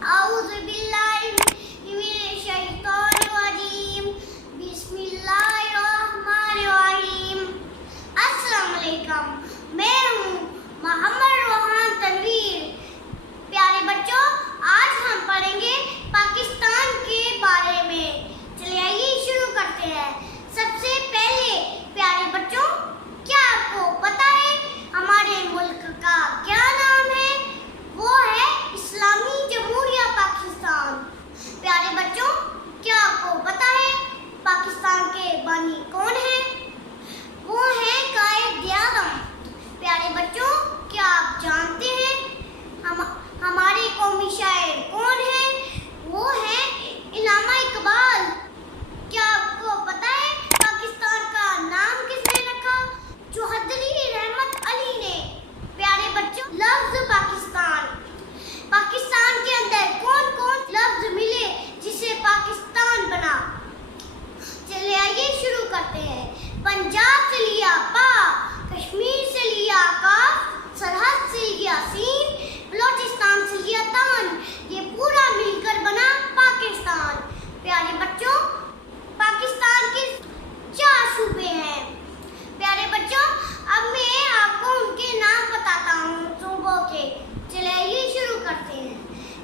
औज़ु बिल्लाहि मिनश शैतानिर रजीम। बिस्मिल्लाहिर्रहमानिर्रहीम। अस्सलाम वालेकुम। मैं हूँ मोहम्मद रोहान तनवीर। प्यारे बच्चों, आज हम पढ़ेंगे पाकिस्तान के बारे में। चलिए आइए शुरू करते हैं। सबसे पहले प्यारे बच्चों, क्या आपको पता है हमारे मुल्क का क्या नाम है? वो है इस्लामी जमहूरिया पाकिस्तान। प्यारे बच्चों, क्या आपको पता है पाकिस्तान के बानी कौन है? वो है कायद-ए-आज़म। प्यारे बच्चों, क्या आप जानते हैं हमारे कौमी शायर कौन है? वो है इल्लामा इकबाल। क्या आपको पता है पाकिस्तान का नाम किसने रखा? चौधरी रहमत अली ने। प्यारे बच्चों, लफ्ज पाकिस्तान, पाकिस्तान के अंदर कौन कौन लफ्ज मिले जिसे पाकिस्तान बना? चलिए आइए शुरू करते हैं। पंजाब से लिया पा, कश्मीर से लिया काफ, सरहद से लिया सीन, बलोचिस्तान से लिया तान, ये पूरा मिलकर बना पाकिस्तान। प्यारे बच्चों, पाकिस्तान के 4 सूबे हैं। प्यारे बच्चों, अब मैं आपको उनके नाम बताता हूँ सूबों के। चलिए आइए शुरू करते हैं।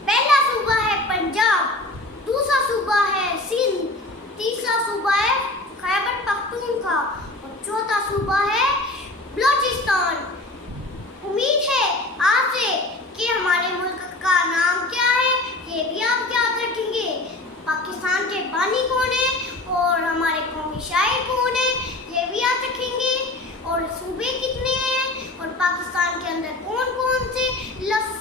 पहला सूबा है पंजाब, दूसरा सूबा है सिंध, तीसरा सूबा है खैबर पख्तूनख्वा और चौथा सूबा है बलोचिस्तान। उम्मीद है आपसे कि हमारे मुल्क का नाम क्या है ये भी आप याद रखेंगे। पाकिस्तान के बानी कौन है और हमारे कौमी शायर कौन है ये भी याद रखेंगे। और सूबे कितने हैं और पाकिस्तान के अंदर कौन कौन से लफ्ज